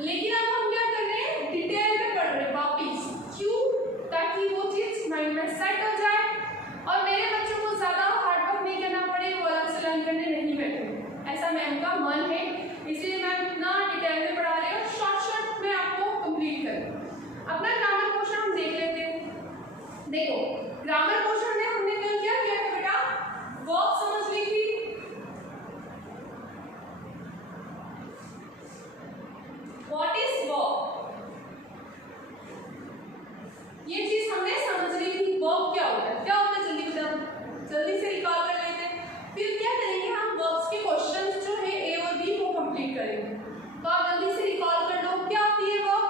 लेकिन अब हम क्या कर रहे हैं, डिटेल में पढ़ रहे हैं वापिस। क्यों? ताकि वो चीज माइंड में सेट हो जाए और मेरे बच्चों को ज्यादा हार्डवर्क नहीं करना पड़े, वो अलग से लर्न करने नहीं बैठे। ऐसा मैम का मन है, इसलिए मैम इतना डिटेल में पढ़ा रही हूँ, शॉर्ट में आपको कंप्लीट करें। अपना ग्रामर पोर्शन हम देख लेते हैं। देखो ग्रामर पोर्शन में हमने कल क्या किया था बेटा, वर्ब समझ ली थी। व्हाट इज वर्ब, ये चीज हमने समझ ली थी। वर्ब क्या होता है, क्या होता है, जल्दी बताओ, जल्दी से रिकॉल कर लेते हैं। फिर क्या करेंगे हम, वर्ब्स के क्वेश्चंस जो है ए और बी वो कंप्लीट करेंगे। तो आप जल्दी से रिकॉल कर लो, क्या होती है वर्ब,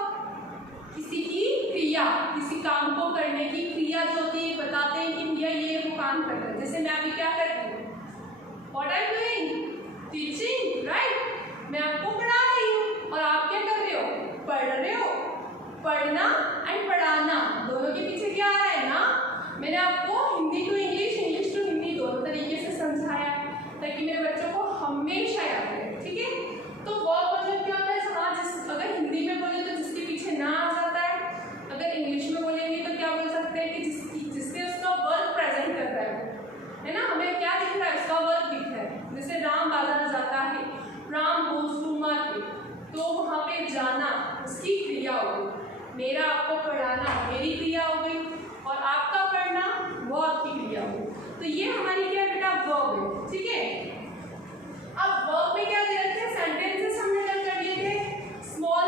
किसी की क्रिया, किसी काम को करने की क्रिया जो होती है, बताते हैं कि भैया ये वो काम करता है। जैसे मैं अभी क्या कर रही हूँ, what I am doing, teaching, right. मैं आपको पढ़ा रही हूँ और आप क्या कर रहे हो, पढ़ रहे हो। पढ़ना एंड पढ़ाना दोनों के पीछे क्या आ रहा है ना, मैंने आपको Hindi to English, English to Hindi दोनों तरीके से समझाया ताकि मेरे बच्चों को हमेशा याद रहे, ठीक है। तो वर्ब मतलब क्या होता है, हाँ जिस अगर हिंदी में बोले तो जिसके पीछे ना आ जाता है, अगर इंग्लिश में बोलेंगे तो क्या बोल सकते हैं कि जिससे उसका वर्ब प्रेजेंट कर रहा है ना। हमें क्या दिख रहा है, उसका वर्ब दिख रहा है। जैसे राम बाजार जाता है, राम गोज टू मार्केट, तो वहाँ पे जाना उसकी क्रिया हो गई, मेरा आपको पढ़ाना मेरी क्रिया हो गई और आपका पढ़ना वो आपकी क्रिया हो गई। तो ये हमारी क्या बेटा वर्ब है, ठीक है। अब वर्ब में क्या दे रखे हैं, सेंटेंसेस हमने कल कर लिए थे। Small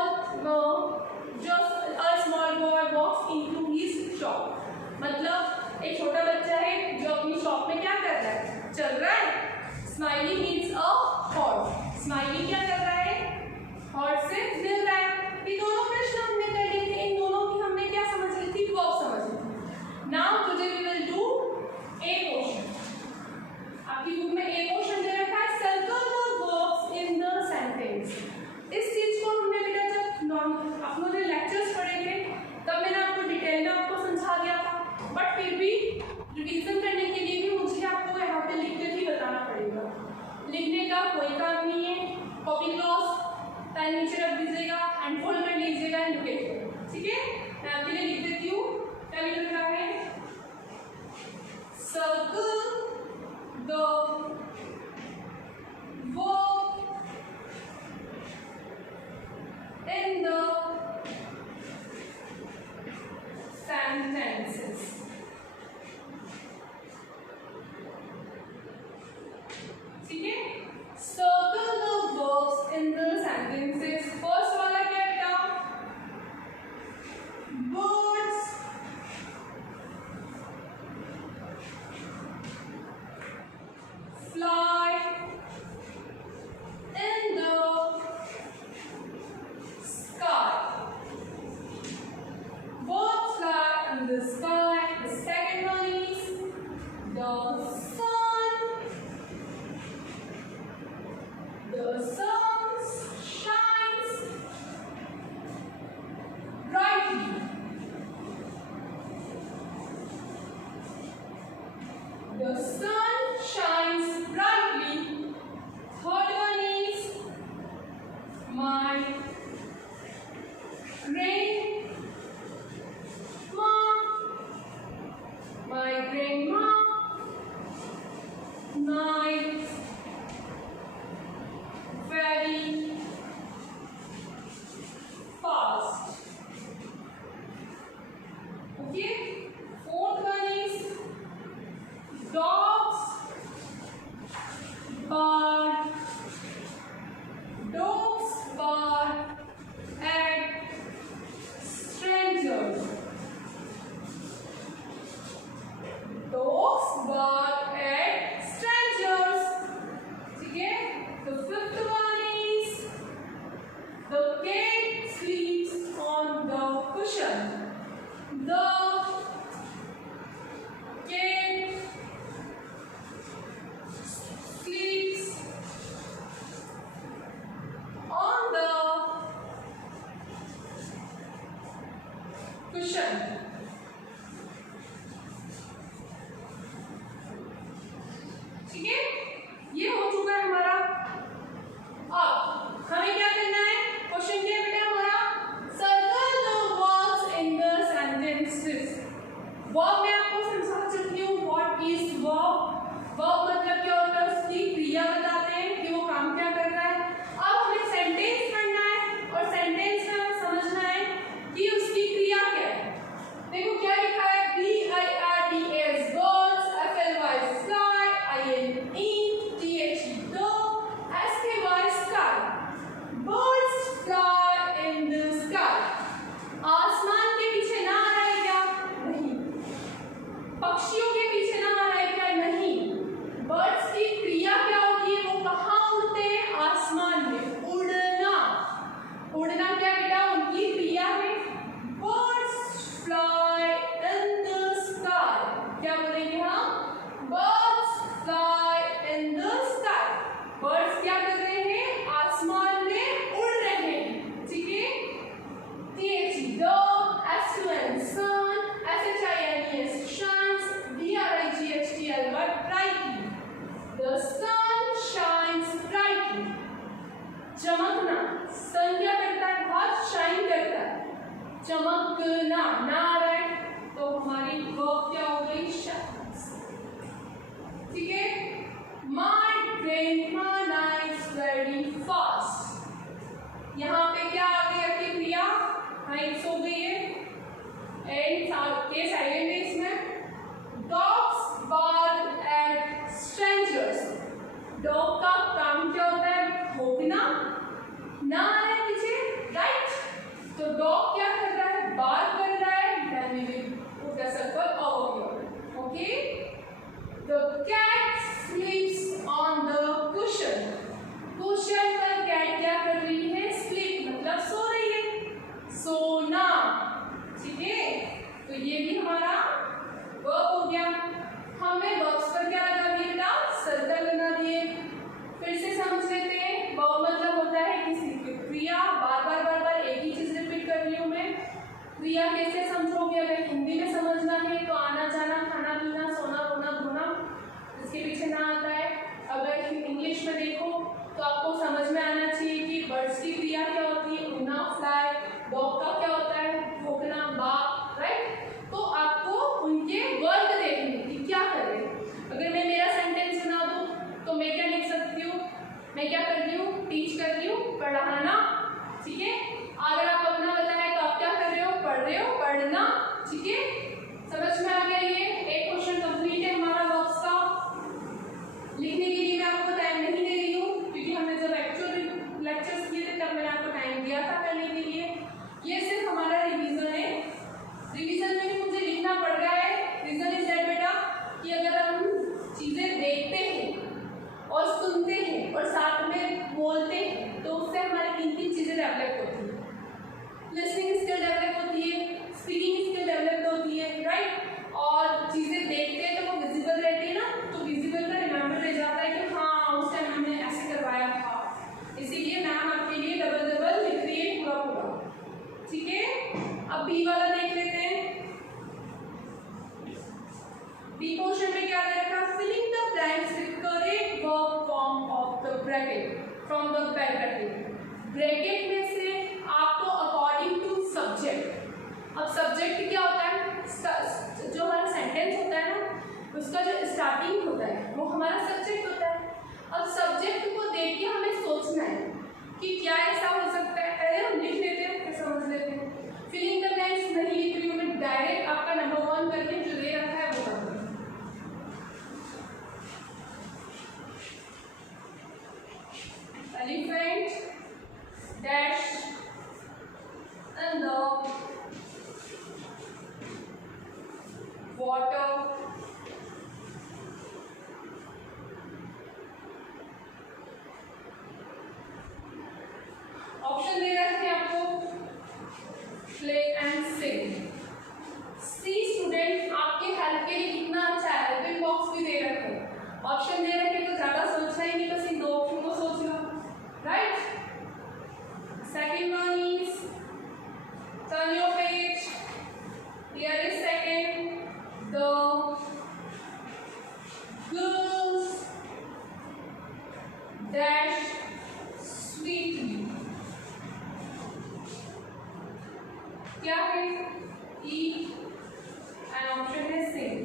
a small boy walks into his shop, मतलब एक छोटा बच्चा है जो अपनी शॉप में क्या कर रहा है, चल रहा है। Smiley means a horse, smiley क्या कर रहा है, हॉर्स से मिल रहा है। ये दोनों प्रश्न हमने कर लिए थे, इन दोनों की हमने क्या समझ ली थी, वर्ब समझ ली थी। Now today we will do a portion. आपकी बुक में ए पोर्शन दे रखा है, circle the verbs in the sentence. इस चीज को हमने बेटा जब अपनों ने लेक्चर्स पढ़े थे तब मैंने आपको डिटेल में आपको समझा दिया था, बट फिर भी रिवीजन करने के लिए भी मुझे आपको यहाँ पे लिख कर ही बताना पड़ेगा। लिखने का कोई काम नहीं है, कॉपी क्लॉज पेन नीचे रख दीजिएगा, हैंड फोल्ड कर लीजिएगा एंड लुक एट, ठीक है। मैं आपके लिए लिख देती हूँ, क्या लिख रखा है, circle the verb in the sentences, ठीक है। Circle the verbs in the sentences. First वाला क्या बेटा, birds, fly in the sky. Birds fly in the sky height सो गई है एंड के साइलेंट है इसमें। Dogs bark at strangers. Dog का काम क्या होता है? भौंकना। ना आ रहा है पीछे, राइट? तो डॉग क्या कर रहा है? बार्क कर रहा है। Then we will put the circle over here. Okay, the cat sleeps on the cushion. Cushion पर कैट क्या कर रही है? स्लीप मतलब सो रही है, सोना। ठीक है, तो ये भी हमारा वर्ब हो गया। हमें वर्ब्स पर क्या लगा दिया था? सर्कल बना दिए। फिर से समझ लेते हैं। वर्ब मतलब होता है किसी की क्रिया। बार बार एक ही चीज रिपीट कर रही हूँ मैं। क्रिया कैसे समझोगे? अगर हिंदी में समझना है तो आना जाना, खाना पीना, सोना रोना धोना, इसके पीछे ना आता है। अगर इंग्लिश में देखो तो आपको समझ में आना चाहिए कि बर्ड्स की क्रिया क्या होती है, उड़ना, फ्लाई। डॉग का क्या होता है? भौंकना, बार्क, राइट? तो आपको उनके वर्ब देखने कि क्या करें। अगर मैं मेरा सेंटेंस बना दूं तो मैं क्या लिख सकती हूँ? मैं क्या कर रही हूँ? टीच कर रही हूँ, पढ़ाना। ठीक है, अगर आप अपना बताना है तो आप क्या कर रहे हो? पढ़ रहे हो, पढ़ना। ठीक है, समझ में आ गया? ये एक क्वेश्चन कंप्लीट है हमारा वर्ब्स का। लिखने के लिए मैं आपको टाइम नहीं दे रही हूँ क्योंकि हमने जब एक्चुअल लेक्चर्स किए थे तब मैंने आपको टाइम दिया था करने के लिए। ये सिर्फ हमारा रिवीजन है। रिवीजन में भी मुझे लिखना पड़ रहा है। रीजन इज दैट बेटा कि अगर हम चीजें देखते हैं और सुनते हैं और साथ में बोलते हैं तो उससे हमारी किन चीजें डेवलप होती है? लिसनिंग स्किल डेवलप होती है, स्पीकिंग स्किल डेवलप होती है, राइट? और चीजें देखते हैं तो वो विजिबल रहती है ना, तो विजिबल का रिमेम्बर रह जाता है कि हाँ उस टाइम हमने ऐसे करवाया था। इसीलिए मैम आपके लिए डबल लिख रही है पूरा। ठीक है, अब बी वाला देख लेते हैं। बी क्वेश्चन में क्या दे रखा? Filling the blanks with correct verb form of the bracket from the bracket. Bracket में से आपको अकॉर्डिंग टू सब्जेक्ट। अब सब्जेक्ट क्या होता है? जो हमारा सेंटेंस होता है ना, उसका जो स्टार्टिंग होता है वो हमारा सब्जेक्ट होता है। अब सब्जेक्ट को देख के हमें सोचना है कि क्या ऐसा हो सकता है। पहले हम लिख लेते हैं फिर समझ लेते हैं। फिलिंग द ब्लैंक्स नहीं लिख रही हूँ मैं, डायरेक्ट आपका नंबर 1 करके जो दे रखा है वो कर। Elephant dash in the water option दे रखे हैं आपको play and sing. C student आपके हेल्प के लिए कितना अच्छा है, हेल्पिंग बॉक्स भी दे रखे हैं। ऑप्शन दे रखे तो ज्यादा सोचना ही नहीं, बस इन 2 ऑप्शन को सोच लो, right? Second one is turn your page. Here is second. The girls dash sweetly. क्या है? E and option है sing.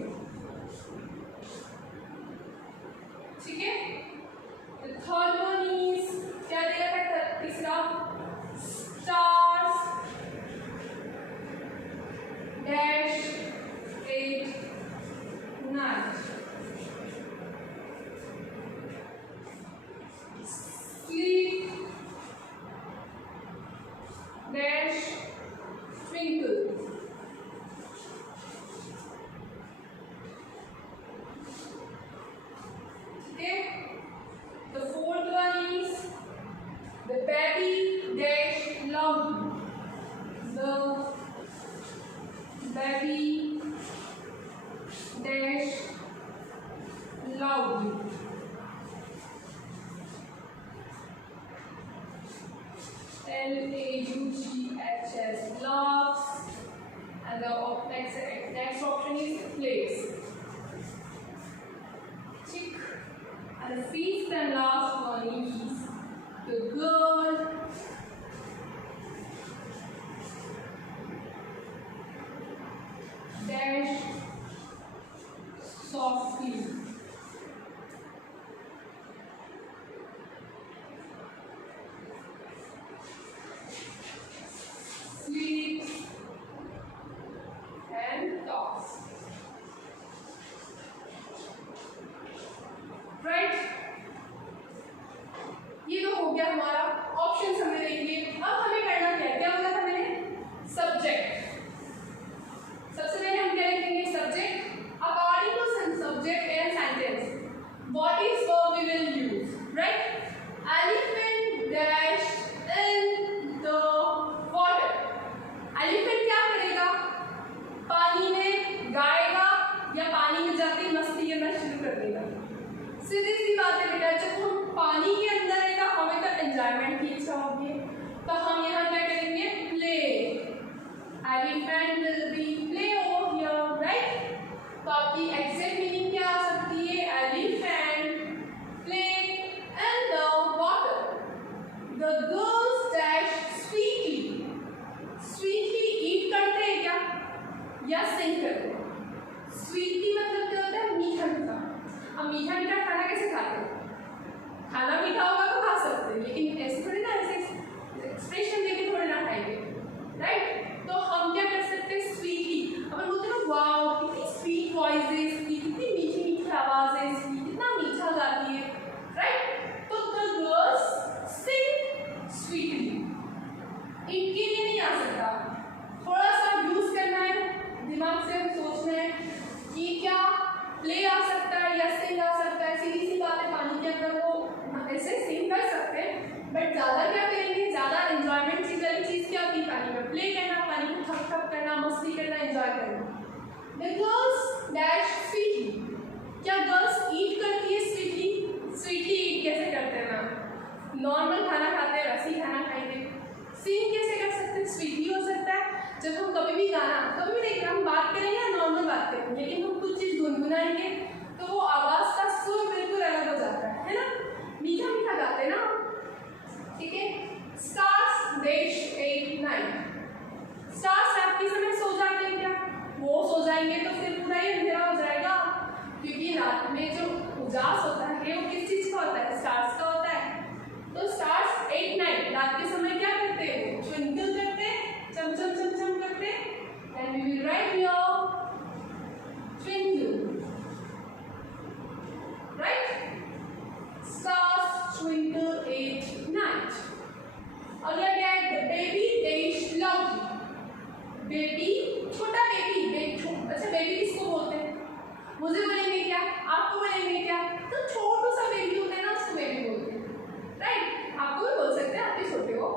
ठीक है, the third one is क्या देगा था? तीसरा stars dash at night. Sleep dash twinkle. Okay, the fourth one is the baby dash loudly. The baby dash loudly. LAUGHS laughs, and the next option is plays. Tick. And the fifth and last one is the girl dash softly. Sleeps elephant will be play over here, right? तो आपकी exact meaning क्या आ सकती है? Elephant play in the water, the girls dash sweetly. Sweetly eat करते हैं क्या या सिंग करते हैं? स्वीटली मतलब क्या होता है? मीठा मीठा। अब मीठा मीठा खाना कैसे खाते हैं? खाना मीठा होगा तो खा सकते हैं, लेकिन ऐसे थोड़ी ना, ऐसे एक्सप्रेशन देके थोड़ी ना खाएंगे, राइट? तो हम क्या कर सकते हैं? स्वीटली, अपन बोलते हैं ना, वाओ कितनी स्वीट वॉइस है इसकी, कितनी मीठी मीठी आवाज है इसकी, कितना मीठा गाती है, राइट? तो द गर्ल्स सिंग स्वीटली। इनके लिए नहीं आ सकता, थोड़ा सा यूज करना है, दिमाग से सोचना है कि क्या प्ले आ सकता है या सिंग आ सकता है। सीधी सी बात है, पानी के अंदर वो ऐसे सिंग कर सकते हैं, बट ज़्यादा क्या करेंगे? ज़्यादा एंजॉयमेंट चीज़ वाली चीज़ क्या होती है? पानी में प्ले करना, पानी को थप थप करना, मस्ती करना, एंजॉय करना। The girls dash sweetly. क्या गर्ल्स ईट करती है स्वीटली? स्वीटली ईट कैसे करते हैं मैम? नॉर्मल खाना खाते हैं वैसे ही खाना खाएंगे। सिंग कैसे कर सकते हैं? स्वीटली हो सकता है जब हम कभी भी गाना, कभी भी देखिए हम बात करेंगे या नॉर्मल बात करेंगे, लेकिन हम कुछ चीज़ गुनगुनाएंगे तो वो आवाज़ का सुर बिल्कुल अलग हो जाता है ना? मीठा मीठा गाते हैं ना, ठीक है? Stars dash 8 9। स्टार्स रात के समय सो जाते हैं क्या? वो सो जाएंगे तो फिर पूरा ही अंधेरा हो जाएगा, क्योंकि रात में जो उजास होता है वो किस चीज़ का होता है? स्टार्स का होता है। तो स्टार्स 8 9 रात के समय क्या करते हैं? ट्विंकल करते हैं, चम चम चम चम करते हैं। And we will write here twinkle, right? Stars twinkle 8 9। अगला क्या है? The baby dash loudly. Baby, छोटा बेबी, अच्छा बेबी किसको बोलते हैं? मुझे बोलेंगे क्या? आपको बोलेंगे क्या? तो छोटू सा बेबी होता है ना, उसको बेबी बोलते हैं, राइट? आपको भी बोल सकते हैं, आप भी छोटे हो,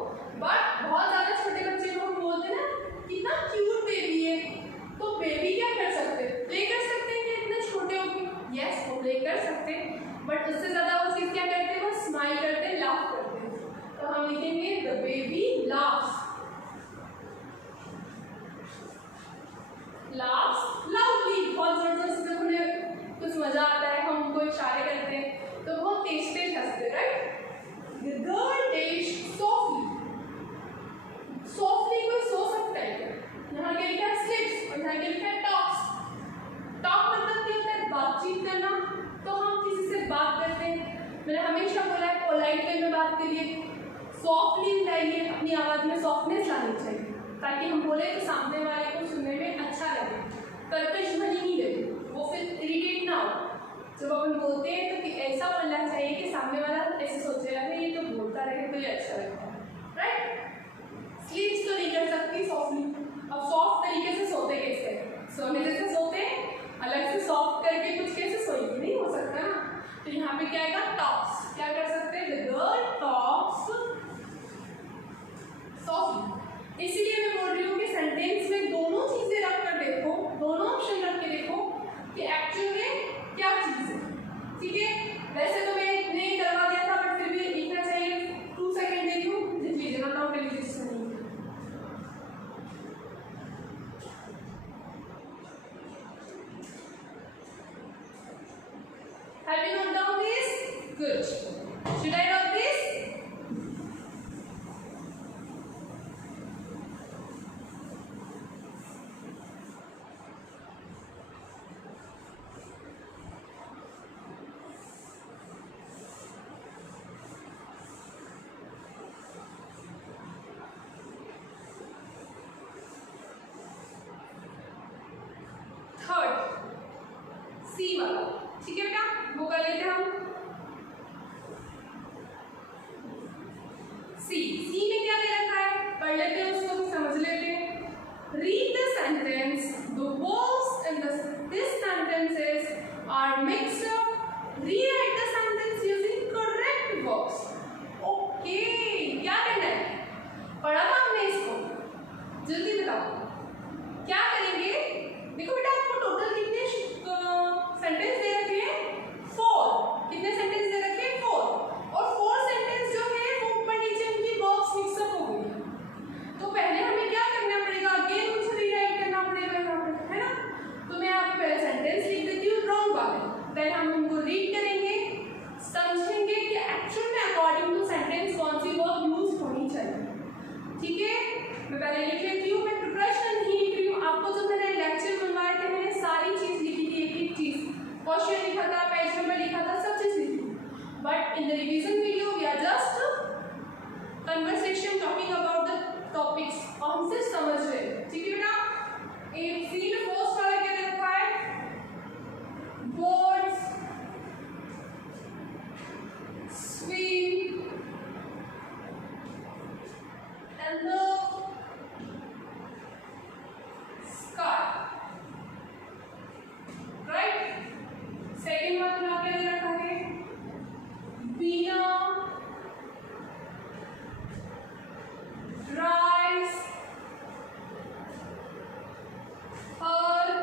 बट बहुत ज़्यादा छोटे बच्चे को हम बोलते हैं ना, कितना क्यूट बेबी है। तो बेबी क्या कर सकते हैं? प्ले कर सकते हैं क्या इतने छोटे होके? यस, वो प्ले कर सकते हैं, बट उससे ज़्यादा वो चीज़ क्या करते हैं? वो स्माइल करते हैं, लाफ करते हैं। तो हम लिखेंगे the baby laughs. Laughs loudly, बहुत ज़ोर से, जब उन्हें कुछ मज़ा आता है, हम उनको इशारे करते हैं तो बहुत तेज तेज हंसते हैं, right? The girl dash softly. Softly कोई सो सकता है क्या? यहाँ के लिखा है स्लिप्स और यहाँ के लिखा है टॉक्स। टॉक मतलब क्या होता है? बातचीत करना। तो हम किसी से बात करते हैं, मैंने हमेशा बोला है पोलाइट वे में बात करिए, सॉफ्टली लाइए, अपनी आवाज़ में सॉफ्टनेस लानी चाहिए ताकि हम बोले तो सामने वाले को सुनने में अच्छा लगे, कर्कश ध्वनि नहीं लगे, वो फिर इरिटेट ना हो। जब अपन बोलते हैं तो ऐसा बोलना चाहिए कि सामने वाला ऐसे सोचेगा कि ये तो बोलता रहे तो ये अच्छा लगता है, राइट? स्लीप्स तो नहीं कर सकती सॉफ्टली। अब सॉफ्ट तरीके से सोते कैसे? सोने जैसे सोते, अलग से सॉफ्ट करके कुछ कैसे सोएंगे? नहीं हो सकता ना। तो यहाँ पे क्या आएगा? टॉक्स। क्या कर सकते हैं? The girl talks softly. इसीलिए मैं बोल रही हूँ कि सेंटेंस में दोनों चीजें रख कर देखो, दोनों ऑप्शन रख के देखो कि एक्चुअल में क्या चीज है, ठीक है? वैसे तो मैंने करवा दिया था, बट फिर भी लिखना चाहिए। 2 सेकंड दे दूँ, लिख लीजिए, नोट डाउन कर लीजिए जिससे नहीं। Have you noted down this? Good. Should I write this? सी वाला, ठीक है बेटा? वो कर लेते हैं हम। सी में क्या दे रखा है? पढ़ लेते हैं, उसको समझ लेते हैं। Read the sentence, the verbs in this sentences are mixed up, rewrite the sentence using correct verbs. Okay, क्या करना है? पढ़ा था हमने इसको, जल्दी बताओ क्या करेंगे? देखो बेटा, आपको टोटल कितने सेंटेंस मैं पहले लिख लेती हूँ, मैं प्रिपरेशन नहीं लिख रही हूँ। आपको जो मैंने लेक्चर बनवाए थे मैंने सारी चीज लिखी थी, एक एक चीज, क्वेश्चन लिखा था, पेज नंबर लिखा था, सब चीज लिखी थी। But in the revision video we are just conversation talking about the topics और हम सिर्फ समझ रहे हैं, ठीक है बेटा। एक सी में पोस्ट वाला क्या रखा है, boards swim and the sky, right? Second one क्या क्या दे रखा है, बीना, rice, pearl,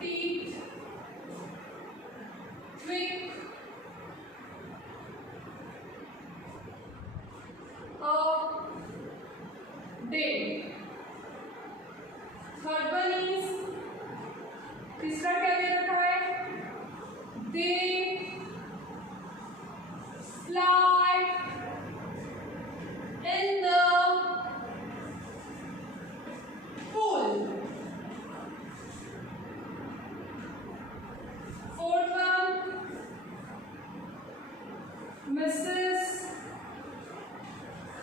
teeth, twig, day. Third one is, तीसरा क्या दे रखा है, they fly in the pool. Fourth one, Mrs.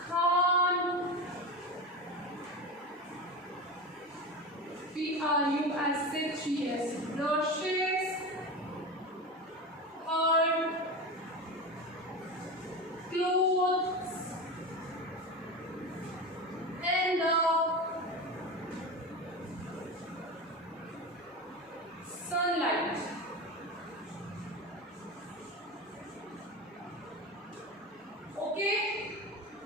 Khan, P-R-U-S-H-E-S, brushes her clothes in the sunlight. Okay,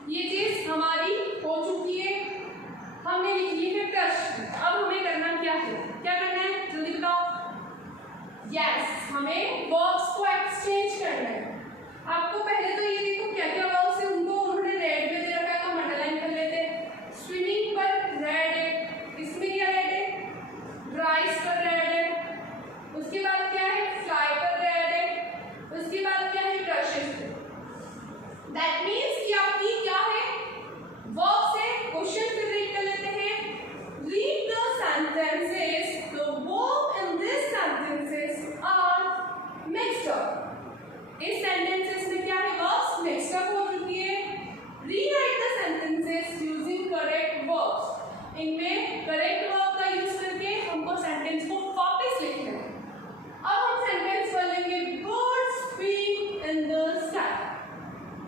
ये चीज हमारी हो चुकी है, हमने लिख लिए है प्रश्न। अब हमें करना क्या है, क्या करना है जल्दी बताओ। यस, हमें वर्ब्स को एक्सचेंज करना है। आपको पहले तो ये देखो क्या क्या वर्ब्स है, उनको उन्होंने रेड में दे रखा है तो हम अंडरलाइन कर लेते हैं। स्विमिंग पर रेड है, इसमें क्या रेड है, राइस पर रेड है, उसके बाद क्या है, फ्लाई पर रेड है, उसके बाद क्या है, ब्रशेस पे। दैट मीन्स कि आपकी क्या है, वर्ब से क्वेश्चन से रीड कर लेते हैं। Read the sentences, the verb in these sentences are mixed up. इस sentences में क्या है, verbs mixed up हो चुकी है। Rewrite the sentences using correct verbs. इनमें correct verb का यूज करके हमको sentence को वापस लिखना है। अब हम sentence बोलेंगे birds swim in the sky.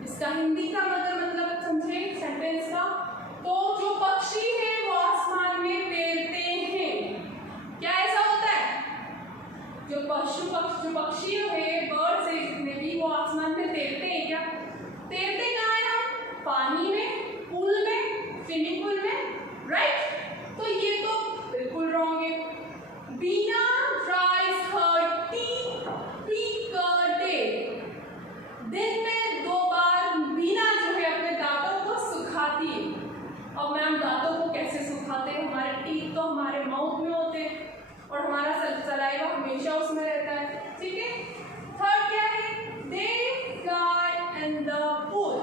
इसका हिंदी का मतलब समझे सेंटेंस का, तो जो पक्षी है वो आसमान में तैरते हैं। क्या ऐसा होता है, जो पक्षी है, बर्ड्स है जितने भी, वो आसमान में तैरते हैं। क्या तैरते कहाँ है, हम पानी में, पूल में, स्विमिंग पूल में, राइट। तो ये तो बिल्कुल रॉन्ग है। बीना dries her teeth a day, दिन में 2 बार बीना जो है अपने दांतों को सुखाती है। अब मैम दांतों को कैसे सुखाते हैं, हमारे टीथ तो हमारे माउथ में होते हैं और हमारा सलाइवा हमेशा उसमें रहता है, ठीक है। थर्ड क्या है, they fly in the pool.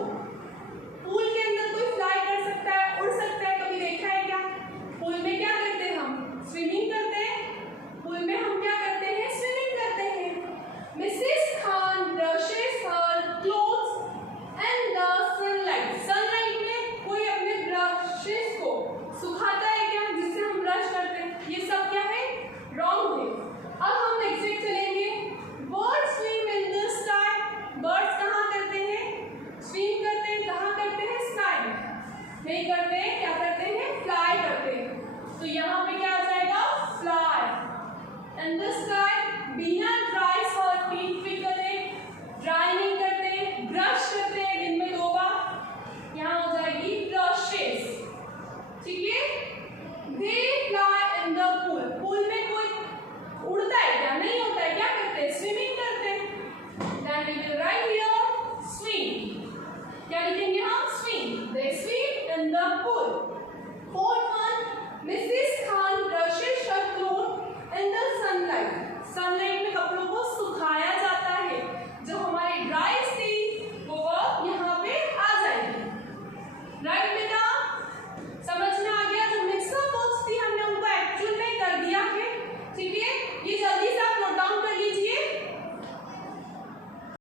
Pool के अंदर कोई फ्लाई कर सकता है, उड़ सकता है, कभी देखा है क्या। पूल में क्या करते हैं, हम स्विमिंग करते हैं। पूल में हम क्या करते हैं, स्विमिंग करते हैं। Mrs Khan brushes her clothes in the sunlight. Sunlight में कोई अपने ब्रशेस को सुखाता है क्या, जिससे हम ब्रश करते हैं। ये सब क्या है, रॉन्ग है। अब हम नेक्स्ट एक चलेंगे, birds swim in the sky. Birds कहाँ करते हैं, स्विम करते हैं, कहाँ करते हैं, स्काई में नहीं करते हैं, क्या करते हैं, फ्लाई करते हैं। तो यहाँ पे क्या आ जाएगा, fly in the sky. Beena dries her teeth, भी करें, ड्राई नहीं करते, ब्रश करते हैं दिन में 2 बार, यहाँ हो जाएगी ब्रशेस, ठीक है। They fly in the pool. Pool में कोई उड़ता है क्या, नहीं होता है, क्या करते हैं, स्विमिंग करते हैं। Then we will write here swim, क्या लिखेंगे हम, swim. They swim in the pool.